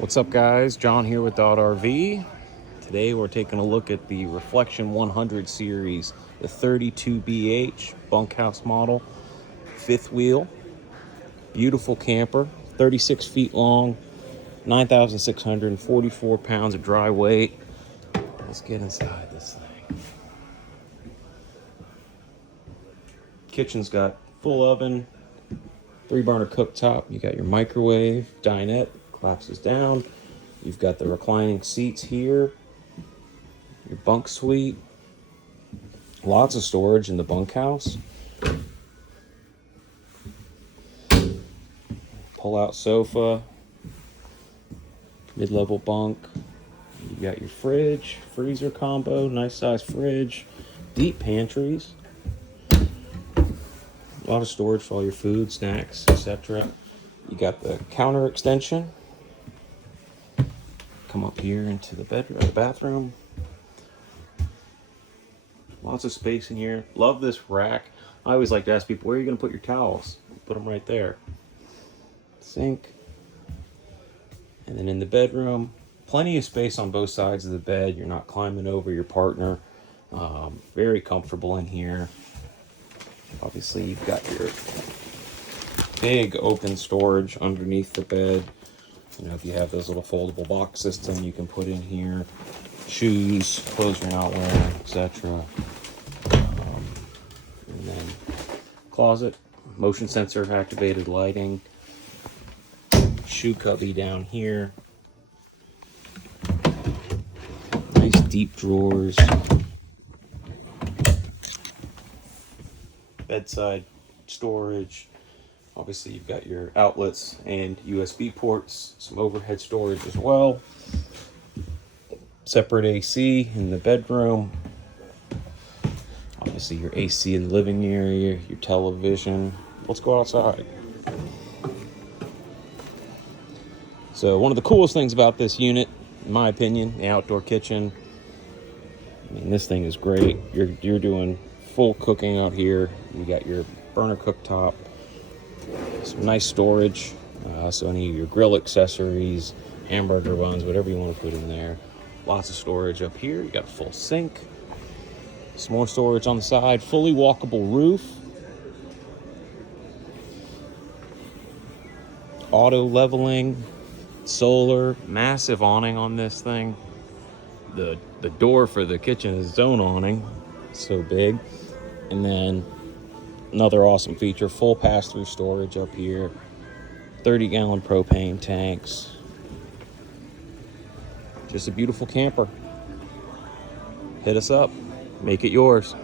What's up, guys? John here with .rv. Today we're taking a look at the Reflection 100 series, the 32BH bunkhouse model, fifth wheel, beautiful camper, 36 feet long, 9,644 pounds of dry weight. Let's get inside this thing. Kitchen's got full oven, 3-burner cooktop. You got your microwave, dinette, collapses down. You've got the reclining seats here, your bunk suite, lots of storage in the bunkhouse. Pull-out sofa, mid-level bunk. You got your fridge, freezer combo, nice size fridge, deep pantries. A lot of storage for all your food, snacks, etc. You got the counter extension. Come up here into the bedroom, the bathroom. Lots of space in here. Love this rack. I always like to ask people, where are you going to put your towels? Put them right there. Sink. And then in the bedroom, plenty of space on both sides of the bed. You're not climbing over your partner. Very comfortable in here. Obviously, you've got your big open storage underneath the bed. You know, if you have those little foldable box system, you can put in here shoes, clothes you're not wearing, etc. And then closet, motion sensor activated lighting, shoe cubby down here, nice deep drawers, bedside storage. Obviously, you've got your outlets and USB ports, some overhead storage as well. Separate AC in the bedroom. Obviously, your AC in the living area, your television. Let's go outside. So, one of the coolest things about this unit, in my opinion, the outdoor kitchen. I mean, this thing is great. You're doing full cooking out here. You got your burner cooktop. Some nice storage, so any of your grill accessories, hamburger buns, whatever you want to put in there. Lots of storage up here. You got a full sink. Some more storage on the side. Fully walkable roof. Auto leveling. Solar. Massive awning on this thing. The door for the kitchen is its own awning. It's so big. And then another awesome feature, full pass-through storage up here, 30-gallon propane tanks. Just a beautiful camper. Hit us up, make it yours.